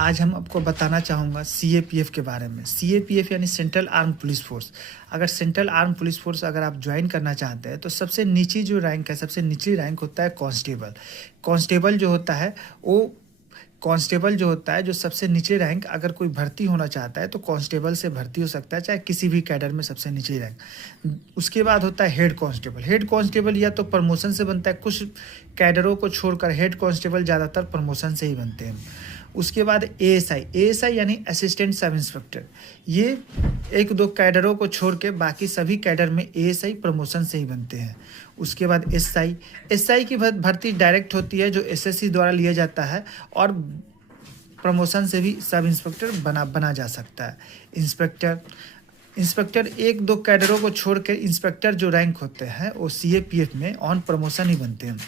आज हम आपको बताना चाहूँगा सीएपीएफ के बारे में। सीएपीएफ यानी सेंट्रल आर्म पुलिस फोर्स। अगर सेंट्रल आर्म पुलिस फोर्स अगर आप ज्वाइन करना चाहते हैं तो सबसे नीची जो रैंक है, सबसे निचली रैंक होता है कांस्टेबल। कांस्टेबल जो होता है वो कांस्टेबल जो होता है, जो सबसे निचली रैंक, अगर कोई भर्ती होना चाहता है तो कांस्टेबल से भर्ती हो सकता है, चाहे किसी भी कैडर में सबसे निचली रैंक। उसके बाद होता है हेड कांस्टेबल। हेड कांस्टेबल या तो प्रमोशन से बनता है, कुछ कैडरों को छोड़कर हेड कांस्टेबल ज़्यादातर प्रमोशन से ही बनते हैं। उसके बाद एएसआई। एएसआई यानी असिस्टेंट सब इंस्पेक्टर। ये एक दो कैडरों को छोड़ के बाकी सभी कैडर में एएसआई प्रमोशन से ही बनते हैं। उसके बाद एसआई। एसआई की भर्ती डायरेक्ट होती है, जो एसएससी द्वारा लिया जाता है, और प्रमोशन से भी सब इंस्पेक्टर बना जा सकता है। इंस्पेक्टर। इंस्पेक्टर एक दो कैडरों को छोड़ के इंस्पेक्टर जो रैंक होते हैं वो सीएपीएफ में ऑन प्रमोशन ही बनते हैं।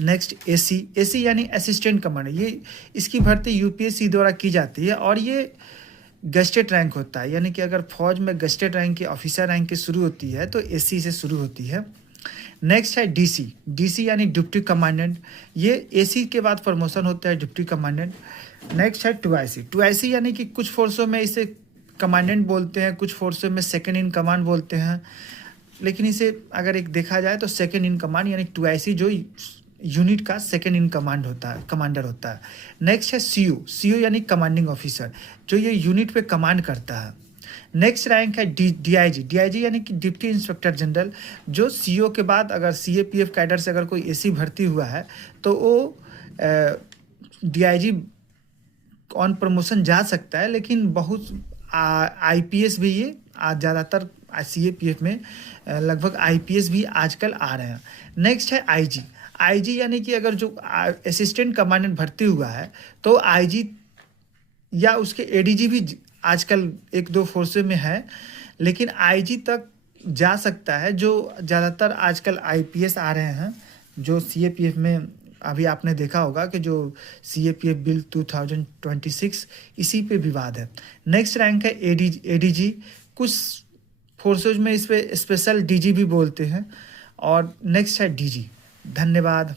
Next AC. एसी यानी असिस्टेंट कमांडर। ये इसकी भर्ती यूपीएससी द्वारा की जाती है और ये गस्टेड रैंक होता है, यानी कि अगर फौज में गस्टेड रैंक की, ऑफिसर रैंक की शुरू होती है तो एसी से शुरू होती है। नेक्स्ट है डीसी। डीसी यानी डिप्टी कमांडेंट। ये एसी के बाद प्रमोशन होता है डिप्टी कमांडेंट। नेक्स्ट है टूआईसी। टूआईसी यानी कि कुछ फोर्सों में इसे कमांडेंट बोलते हैं, कुछ फोर्सों में सेकंड इन कमांड बोलते हैं, लेकिन इसे अगर एक देखा जाए तो सेकंड इन कमांड यानी टूआईसी जो यूनिट का सेकंड इन कमांड होता है, कमांडर होता है। नेक्स्ट है सीयू। सीयू यानी कमांडिंग ऑफिसर, जो ये यूनिट पे कमांड करता है। नेक्स्ट रैंक है डीआईजी। डीआईजी यानी कि डिप्टी इंस्पेक्टर जनरल, जो सीओ के बाद अगर सीएपीएफ कैडर से अगर कोई एसी भर्ती हुआ है तो वो डीआईजी ऑन प्रमोशन जा सकता है, लेकिन बहुत आईपीएस भी ये ज़्यादातर सीएपीएफ में लगभग आईपीएस भी आजकल आ रहे हैं। नेक्स्ट है आईजी। आईजी यानी कि अगर जो असिस्टेंट कमांडेंट भर्ती हुआ है तो आईजी या उसके एडीजी भी आजकल एक दो फोर्सें में है, लेकिन आईजी तक जा सकता है, जो ज़्यादातर आजकल आईपीएस आ रहे हैं, जो सीएपीएफ में अभी आपने देखा होगा कि जो सीएपीएफ बिल 2026 इसी पे विवाद है। नेक्स्ट रैंक है एडीजी। कुछ फोर्सेज में इस पे स्पेशल डीजी भी बोलते हैं। और नेक्स्ट है डीजी। धन्यवाद।